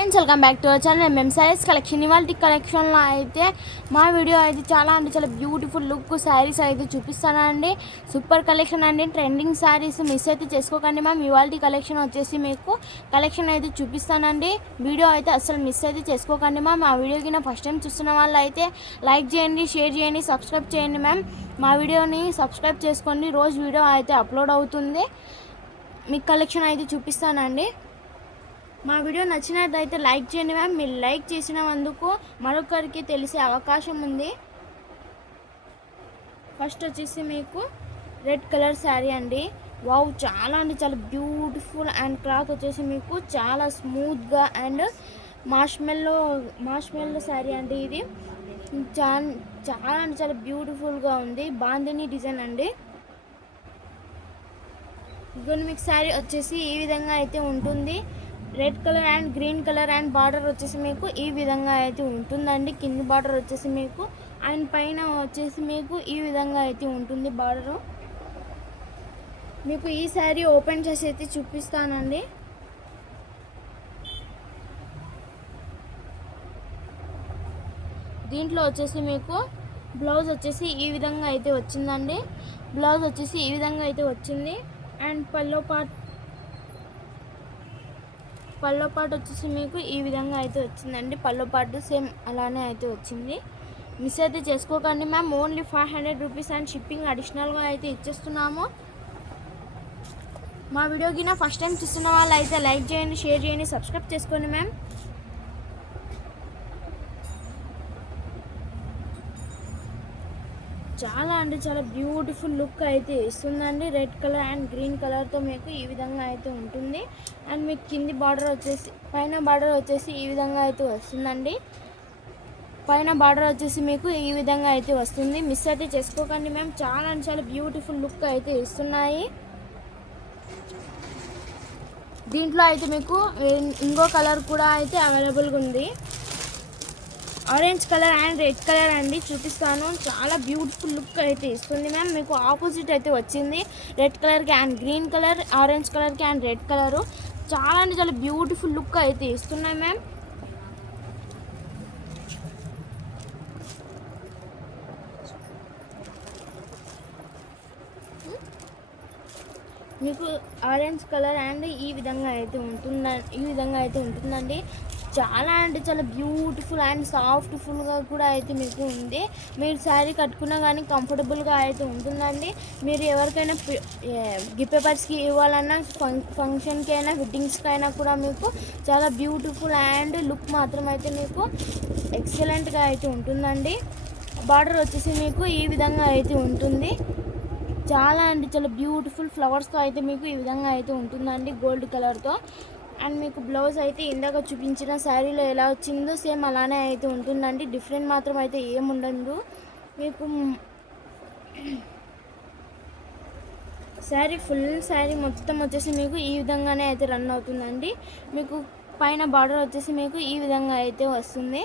Friends, welcome back to our channel. మేము saris collection ఇవాళ కలెక్షన్లో అయితే మా వీడియో అయితే చాలా బ్యూటిఫుల్ లుక్ శారీస్ అయితే చూపిస్తానండి. సూపర్ కలెక్షన్ అండి, ట్రెండింగ్ శారీస్ మిస్ అయితే చేసుకోకండి మ్యామ్. ఇవాళ కలెక్షన్ వచ్చేసి మీకు కలెక్షన్ అయితే చూపిస్తానండి. వీడియో అయితే అస్సలు మిస్ అయితే చేసుకోకండి మ్యామ్. మా వీడియోకి ఫస్ట్ టైం చూస్తున్న వాళ్ళు అయితే లైక్ చేయండి, షేర్ చేయండి, సబ్స్క్రైబ్ చేయండి మ్యామ్. మా వీడియోని సబ్స్క్రైబ్ చేసుకోండి. రోజు వీడియో అయితే అప్లోడ్ అవుతుంది. మీకు కలెక్షన్ అయితే చూపిస్తానండి. మా వీడియో నచ్చినట్లయితే లైక్ చేయండి మ్యామ్. మీరు లైక్ చేసినందుకు మరొకరికి తెలిసే అవకాశం ఉంది. ఫస్ట్ వచ్చేసి మీకు రెడ్ కలర్ శారీ అండి. వావ్, చాలా బ్యూటిఫుల్ అండ్ క్లాత్ వచ్చేసి మీకు చాలా స్మూత్గా అండ్ మార్ష్మెల్లో శారీ అండి. ఇది చాలా బ్యూటిఫుల్గా ఉంది. బాందిని డిజైన్ అండి. ఇప్పుడు మీకు శారీ వచ్చేసి ఈ విధంగా అయితే ఉంటుంది. Red colour and green colour and border వచ్చేసి మీకు ఈ విధంగా అయితే ఉంటుందండి. కింది బార్డర్ వచ్చేసి మీకు అండ్ పైన వచ్చేసి మీకు ఈ విధంగా అయితే ఉంటుంది బార్డరు. మీకు ఈ శారీ ఓపెన్ చేసి అయితే చూపిస్తానండి. దీంట్లో వచ్చేసి మీకు బ్లౌజ్ వచ్చేసి ఈ విధంగా అయితే వచ్చిందండి. బ్లౌజ్ వచ్చేసి ఈ విధంగా అయితే వచ్చింది. అండ్ పల్లో పార్ట్ వచ్చేసి మీకు ఈ విధంగా అయితే వచ్చిందండి. పల్లో పార్ట్ సేమ్ అలానే అయితే వచ్చింది. మిస్ అయితే చేసుకోకండి ma'am. Only 500 rupees and shipping అడిషనల్గా అయితే ఇచ్చేస్తున్నాము. మా వీడియోకి ఫస్ట్ టైం చూస్తున్న వాళ్ళు అయితే లైక్ చేయండి, షేర్ చేయండి, సబ్స్క్రైబ్ చేసుకోండి మ్యామ్. చాలా బ్యూటిఫుల్ లుక్ అయితే ఇస్తుందండి. రెడ్ కలర్ అండ్ గ్రీన్ కలర్తో మీకు ఈ విధంగా అయితే ఉంటుంది. అండ్ మీకు కింది బార్డర్ వచ్చేసి పైన బార్డర్ వచ్చేసి ఈ విధంగా అయితే వస్తుందండి. పైన బార్డర్ వచ్చేసి మీకు ఈ విధంగా అయితే వస్తుంది. మిస్ అయితే చేసుకోకండి మ్యామ్. చాలా బ్యూటిఫుల్ లుక్ అయితే ఇస్తున్నాయి. దీంట్లో అయితే మీకు ఇంకో కలర్ కూడా అయితే అవైలబుల్గా ఉంది. Orange colour and red colour అండి, చూపిస్తాను. చాలా బ్యూటిఫుల్ లుక్ అయితే ఇస్తుంది మ్యామ్. మీకు ఆపోజిట్ అయితే వచ్చింది. రెడ్ కలర్కి అండ్ గ్రీన్ కలర్, ఆరెంజ్ కలర్కి అండ్ రెడ్ కలరు చాలా బ్యూటిఫుల్ లుక్ అయితే ఇస్తున్నాయి మ్యామ్. మీకు ఆరెంజ్ కలర్ అండ్ ఈ విధంగా అయితే ఉంటుందండి. చాలా బ్యూటిఫుల్ అండ్ సాఫ్ట్ఫుల్గా కూడా అయితే మీకు ఉంది. మీరు శారీ కట్టుకున్నా కానీ కంఫర్టబుల్గా అయితే ఉంటుందండి. మీరు ఎవరికైనా గిఫ్ట్ పేపర్స్కి ఇవ్వాలన్నా, ఫంక్షన్కి అయినా, ఫిట్టింగ్స్కి అయినా కూడా మీకు చాలా బ్యూటిఫుల్ అండ్ లుక్ మాత్రం అయితే మీకు ఎక్సలెంట్గా అయితే ఉంటుందండి. బార్డర్ వచ్చేసి మీకు ఈ విధంగా అయితే ఉంటుంది. చాలా బ్యూటిఫుల్ ఫ్లవర్స్తో అయితే మీకు ఈ విధంగా అయితే ఉంటుందండి, గోల్డ్ కలర్తో. అండ్ మీకు బ్లౌజ్ అయితే ఇందాక చూపించిన శారీలో ఎలా వచ్చిందో సేమ్ అలానే అయితే ఉంటుందండి. డిఫరెంట్ మాత్రం అయితే ఏముండదు. మీకు ఫుల్ శారీ మొత్తం వచ్చేసి మీకు ఈ విధంగానే అయితే రన్ అవుతుందండి. మీకు పైన బార్డర్ వచ్చేసి మీకు ఈ విధంగా అయితే వస్తుంది.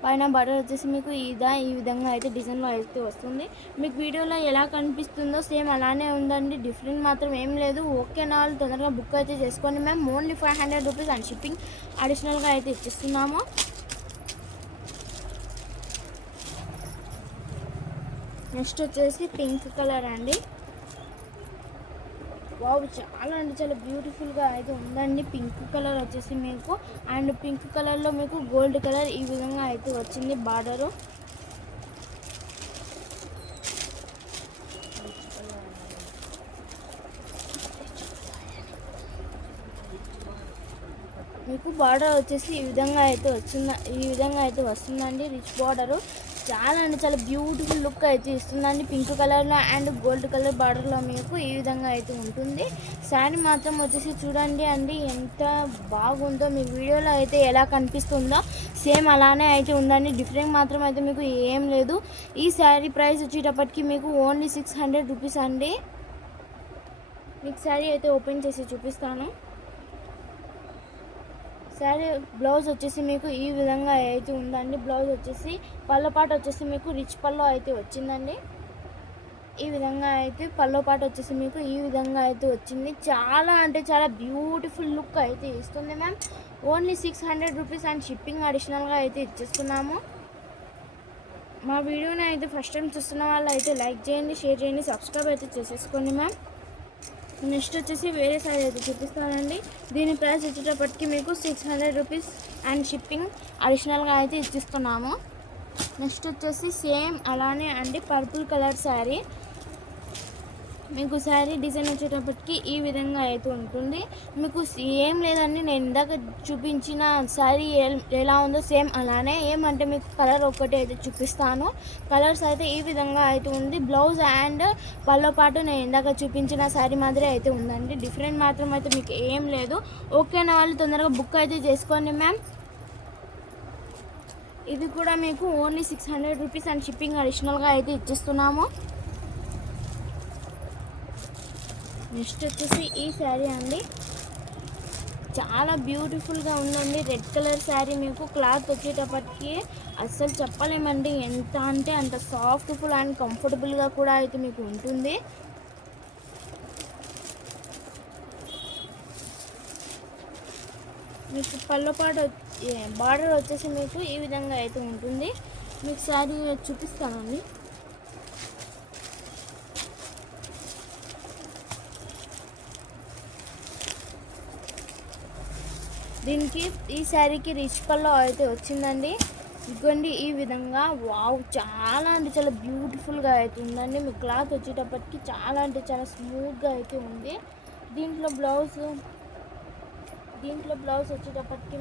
పైన బార్డర్ వచ్చేసి మీకు ఈ విధంగా అయితే డిజైన్లో అయితే వస్తుంది. మీకు వీడియోలో ఎలా కనిపిస్తుందో సేమ్ అలానే ఉందండి. డిఫరెంట్ మాత్రం ఏం లేదు. ఓకే నా వాళ్ళు తొందరగా బుక్ అయితే చేసుకోండి ma'am. Only 500 rupees and shipping అడిషనల్గా అయితే ఇచ్చిస్తున్నాము. నెక్స్ట్ వచ్చేసి పింక్ కలర్ అండి. వావ్, చాలా బ్యూటిఫుల్గా అయితే ఉందండి. పింక్ కలర్ వచ్చేసి మీకు అండ్ పింక్ కలర్లో మీకు గోల్డ్ కలర్ ఈ విధంగా అయితే వచ్చింది బార్డరు. మీకు బార్డర్ వచ్చేసి ఈ విధంగా అయితే వస్తుందండి. రిచ్ బార్డరు చాలా బ్యూటిఫుల్ లుక్ అయితే ఇస్తుందండి. పింక్ కలర్లో అండ్ గోల్డ్ కలర్ బార్డర్లో మీకు ఈ విధంగా అయితే ఉంటుంది. శారీ మాత్రం వచ్చేసి చూడండి అండి, ఎంత బాగుందో. మీ వీడియోలో అయితే ఎలా కనిపిస్తుందో సేమ్ అలానే అయితే ఉందండి. డిఫరెంట్ మాత్రం అయితే మీకు ఏం లేదు. ఈ శారీ ప్రైస్ వచ్చేటప్పటికి మీకు ఓన్లీ 600 రూపీస్ అండి. మీకు శారీ అయితే ఓపెన్ చేసి చూపిస్తాను. శారీ బ్లౌజ్ వచ్చేసి మీకు ఈ విధంగా అయితే ఉందండి. బ్లౌజ్ వచ్చేసి పళ్ళ పాట వచ్చేసి మీకు రిచ్ పళ్ళు అయితే వచ్చిందండి. ఈ విధంగా అయితే పల్లో పాటు వచ్చేసి మీకు ఈ విధంగా అయితే వచ్చింది. చాలా అంటే చాలా బ్యూటిఫుల్ లుక్ అయితే ఇస్తుంది ma'am. Only 600 rupees and shipping అడిషనల్గా అయితే ఇచ్చేస్తున్నాము. మా వీడియోని అయితే ఫస్ట్ టైం చూస్తున్న వాళ్ళు అయితే లైక్ చేయండి, షేర్ చేయండి, సబ్స్క్రైబ్ అయితే చేసేసుకోండి మ్యామ్. నెక్స్ట్ వచ్చేసి వేరే సారీ అయితే చూపిస్తానండి. దీని ప్రైస్ వచ్చేటప్పటికి మీకు 600 రూపీస్ అండ్ షిప్పింగ్ అడిషనల్గా అయితే ఇచ్చిస్తున్నాము. నెక్స్ట్ వచ్చేసి సేమ్ అలానే అండి పర్పుల్ కలర్ శారీ. మీకు శారీ డిజైన్ వచ్చేటప్పటికి ఈ విధంగా అయితే ఉంటుంది. మీకు ఏం లేదండి, నేను ఇందాక చూపించిన శారీ ఎలా ఉందో సేమ్ అలానే, ఏమంటే మీకు కలర్ ఒక్కటి అయితే చూపిస్తాను. కలర్స్ అయితే ఈ విధంగా అయితే ఉంది. బ్లౌజ్ అండ్ పల్లో పాటు నేను ఇందాక చూపించిన శారీ మాదిరి అయితే ఉందండి. డిఫరెంట్ మాత్రం అయితే మీకు ఏం లేదు. ఓకేనా వాళ్ళు తొందరగా బుక్ అయితే చేసుకోండి మ్యామ్. ఇది కూడా మీకు ఓన్లీ 600 రూపీస్ అండ్ షిప్పింగ్ అడిషనల్గా అయితే ఇచ్చిస్తున్నాము. నెక్స్ట్ వచ్చేసి ఈ శారీ అండి, చాలా బ్యూటిఫుల్గా ఉందండి. Red colour sari. మీకు క్లాత్ వచ్చేటప్పటికి అస్సలు చెప్పలేమండి, ఎంత అంటే అంత సాఫ్ట్ఫుల్ అండ్ కంఫర్టబుల్గా కూడా అయితే మీకు ఉంటుంది. మీకు పళ్ళపాటు బార్డర్ వచ్చేసి మీకు ఈ విధంగా అయితే ఉంటుంది. మీకు శారీ చూపిస్తానండి. దీనికి ఈ శారీకి రిచ్ పల్లో అయితే వచ్చిందండి. ఇదిగోండి ఈ విధంగా. వావ్, చాలా అంటే చాలా బ్యూటిఫుల్గా అయితే ఉందండి. మీ క్లాత్ వచ్చేటప్పటికి చాలా అంటే చాలా స్మూత్గా అయితే ఉంది. దీంట్లో బ్లౌజ్ వచ్చేటప్పటికి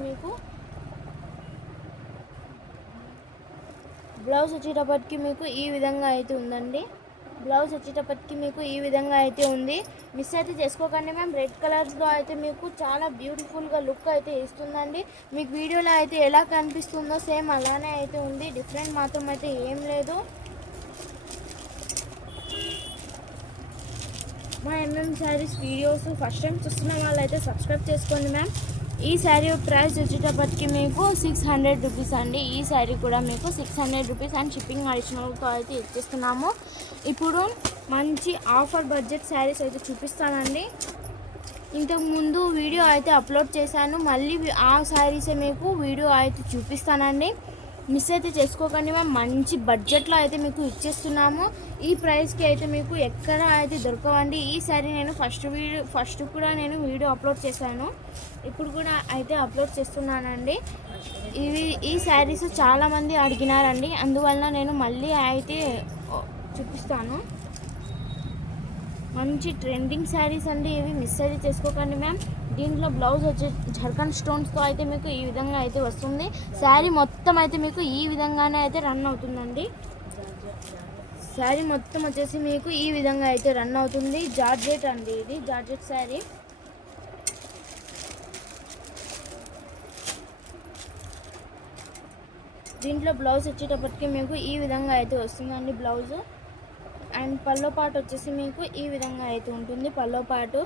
మీకు ఈ విధంగా అయితే ఉందండి. బ్లౌజ్ వచ్చేటప్పటికి మీకు ఈ విధంగా అయితే ఉంది. మిస్ అయితే చేసుకోకండి మ్యామ్. రెడ్ కలర్స్లో అయితే మీకు చాలా బ్యూటిఫుల్గా లుక్ అయితే ఇస్తుందండి. మీకు వీడియోలో అయితే ఎలా కనిపిస్తుందో సేమ్ అలానే అయితే ఉంది. డిఫరెంట్ మాత్రం అయితే ఏం లేదు. మా MM saris videos first time చూస్తున్న వాళ్ళు అయితే సబ్స్క్రైబ్ చేసుకోండి మ్యామ్. ఈ శారీ ప్రైస్ వచ్చేటప్పటికి మీకు 600 రూపీస్ అండి. ఈ శారీ కూడా మీకు 600 రూపీస్ అండ్ షిప్పింగ్ అడిషనల్తో అయితే ఇచ్చేస్తున్నాము. ఇప్పుడు మంచి ఆఫర్ బడ్జెట్ శారీస్ అయితే చూపిస్తానండి. ఇంతకుముందు వీడియో అయితే అప్లోడ్ చేశాను, మళ్ళీ ఆ శారీసే మీకు వీడియో అయితే చూపిస్తానండి. మిస్ అయితే చేసుకోకండి మ్యామ్. మంచి బడ్జెట్లో అయితే మీకు ఇచ్చేస్తున్నాము. ఈ ప్రైస్కి అయితే మీకు ఎక్కడ అయితే దొరకవండి. ఈ శారీ నేను ఫస్ట్ కూడా నేను వీడియో అప్లోడ్ చేశాను, ఇప్పుడు కూడా అయితే అప్లోడ్ చేస్తున్నానండి. ఈ శారీస్ చాలామంది అడిగినారండి, అందువల్ల నేను మళ్ళీ అయితే చూపిస్తాను. మంచి ట్రెండింగ్ శారీస్ అండి ఇవి, మిస్ అయితే చేసుకోకండి మ్యామ్. దీంట్లో బ్లౌజ్ వచ్చి ఝర్కన్ స్టోన్స్తో అయితే మీకు ఈ విధంగా అయితే వస్తుంది. శారీ మొత్తం అయితే మీకు ఈ విధంగానే అయితే రన్ అవుతుందండి. శారీ మొత్తం వచ్చేసి మీకు ఈ విధంగా అయితే రన్ అవుతుంది. జార్జెట్ అండి, ఇది జార్జెట్ శారీ. దీంట్లో బ్లౌజ్ వచ్చేటప్పటికి మీకు ఈ విధంగా అయితే వస్తుందండి బ్లౌజ్. అండ్ పల్లో పాటు వచ్చేసి మీకు ఈ విధంగా అయితే ఉంటుంది. పల్లో పాటు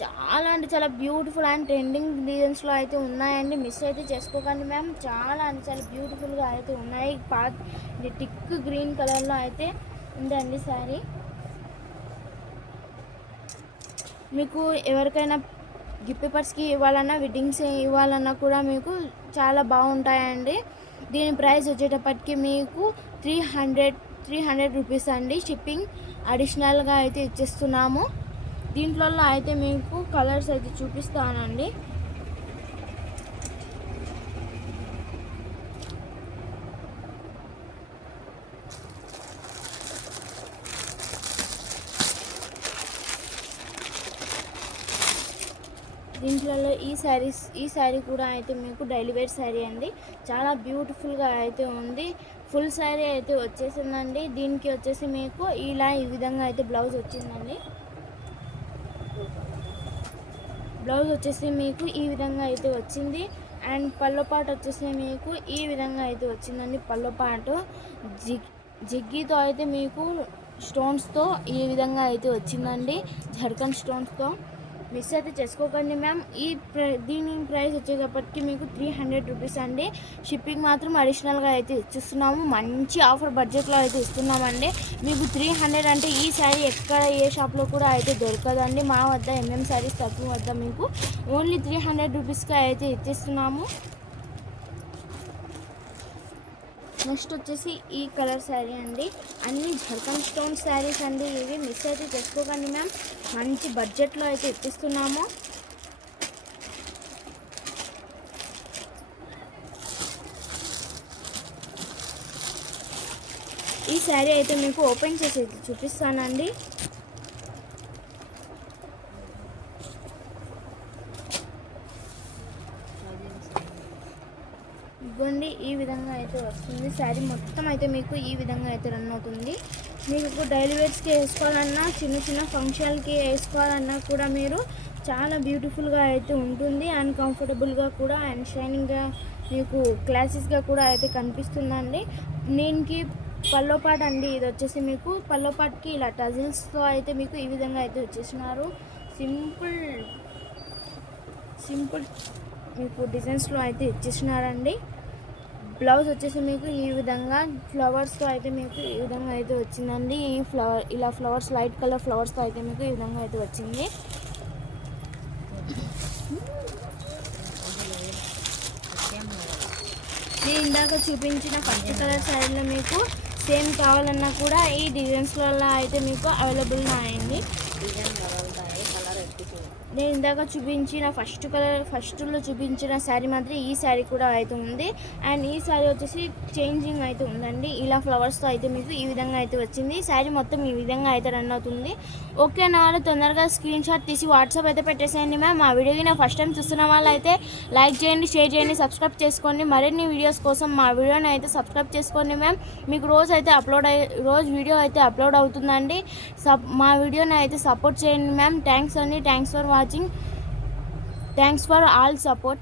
చాలా అంటే చాలా బ్యూటిఫుల్ అండ్ ట్రెండింగ్ డిజైన్స్లో అయితే ఉన్నాయండి. మిస్ అయితే చేసుకోకండి మ్యామ్. చాలా అంటే చాలా బ్యూటిఫుల్గా అయితే ఉన్నాయి. టిక్ గ్రీన్ కలర్లో అయితే ఉందండి శారీ. మీకు ఎవరికైనా గిఫ్ట్ పేపర్స్కి ఇవ్వాలన్నా, వెడ్డింగ్స్ ఇవ్వాలన్నా కూడా మీకు చాలా బాగుంటాయండి. దీని ప్రైస్ వచ్చేటప్పటికి మీకు 300 రూపీస్ అండి. షిప్పింగ్ అడిషనల్గా అయితే ఇచ్చేస్తున్నాము. దీంట్లో అయితే మీకు కలర్స్ అయితే చూపిస్తానండి. దీంట్లో ఈ శారీ కూడా అయితే మీకు డైలీ వేర్ శారీ అండి. చాలా బ్యూటిఫుల్గా అయితే ఉంది. ఫుల్ శారీ అయితే వచ్చేసిందండి. దీనికి వచ్చేసి మీకు ఈ విధంగా అయితే బ్లౌజ్ వచ్చిందండి. బ్లౌజ్ వచ్చేసి మీకు ఈ విధంగా అయితే వచ్చింది. అండ్ పల్లో పాటు వచ్చేసి మీకు ఈ విధంగా అయితే వచ్చిందండి. పల్లో పాటు జిగ్గితో అయితే మీకు స్టోన్స్తో ఈ విధంగా అయితే వచ్చిందండి, ఝర్కన్ స్టోన్స్తో. మిస్ అయితే చేసుకోకండి మ్యామ్. దీని ప్రైస్ వచ్చేటప్పటికి మీకు 300 రూపీస్ అండి. షిప్పింగ్ మాత్రం అడిషనల్గా అయితే ఇచ్చిస్తున్నాము. మంచి ఆఫర్ బడ్జెట్లో అయితే ఇస్తున్నామండి. మీకు 300 అంటే ఈ శారీ ఎక్కడ ఏ షాప్లో కూడా అయితే దొరకదండి. మా వద్ద ఎంఎం శారీస్ తక్కువ వద్ద మీకు ఓన్లీ 300 రూపీస్కి అయితే ఇచ్చిస్తున్నాము. నెక్స్ట్ వచ్చేసి ఈ కలర్ శారీ అండి. అన్ని ఝర్కన్ స్టోన్ శారీస్ అండి. ఇవి మిస్ అయితే చేసుకోకండి మ్యామ్. మంచి బడ్జెట్లో అయితే ఇప్పిస్తున్నాము. ఈ శారీ అయితే మీకు ఓపెన్ చేసి చూపిస్తానండి. ఇవ్వండి, ఈ విధంగా అయితే వస్తుంది. శారీ మొత్తం అయితే మీకు ఈ విధంగా అయితే రన్ అవుతుంది. మీకు డైలీ వేర్స్కి వేసుకోవాలన్నా చిన్న చిన్న ఫంక్షన్కి వేసుకోవాలన్నా కూడా మీరు చాలా బ్యూటిఫుల్గా అయితే ఉంటుంది. అండ్ కంఫర్టబుల్గా కూడా అండ్ షైనింగ్గా మీకు క్లాసెస్గా కూడా అయితే కనిపిస్తుందండి. దీనికి పల్లోపాట్ అండి. ఇది వచ్చేసి మీకు పల్లోపాట్కి ఇలా టజిల్స్తో అయితే మీకు ఈ విధంగా అయితే వచ్చేసినారు. సింపుల్ మీకు డిజైన్స్లో అయితే ఇచ్చేసినారండి. బ్లౌజ్ వచ్చేసి మీకు ఈ విధంగా ఫ్లవర్స్తో అయితే మీకు ఈ విధంగా అయితే వచ్చిందండి. ఇలా ఫ్లవర్స్ లైట్ కలర్ ఫ్లవర్స్తో అయితే మీకు ఈ విధంగా అయితే వచ్చింది. నేను ఇందాక చూపించిన ఫస్ట్ కలర్ శారీలో మీకు సేమ్ కావాలన్నా కూడా ఈ డిజైన్స్లలో అయితే మీకు అవైలబుల్ ఉన్నాయండి. నేను ఇందాక చూపించిన ఫస్ట్లో చూపించిన శారీ మాత్రం ఈ శారీ కూడా అయితే ఉంది. అండ్ ఈ శారీ వచ్చేసి చేంజింగ్ అయితే ఉందండి. ఇలా ఫ్లవర్స్తో అయితే మీకు ఈ విధంగా అయితే వచ్చింది. శారీ మొత్తం ఈ విధంగా అయితే రన్ అవుతుంది. ఓకే అన్న వాళ్ళు తొందరగా స్క్రీన్ షాట్ తీసి వాట్సాప్ అయితే పెట్టేసేయండి మ్యామ్. మా వీడియోకి నా ఫస్ట్ టైం చూస్తున్న వాళ్ళు అయితే లైక్ చేయండి, షేర్ చేయండి, సబ్స్క్రైబ్ చేసుకోండి. మరిన్ని వీడియోస్ కోసం మా వీడియోని అయితే సబ్స్క్రైబ్ చేసుకోండి మ్యామ్. మీకు రోజు వీడియో అయితే అప్లోడ్ అవుతుందండి. మా వీడియోని అయితే సపోర్ట్ చేయండి మ్యామ్. థ్యాంక్స్ అండి. Thanks for watching. Thanks for all support.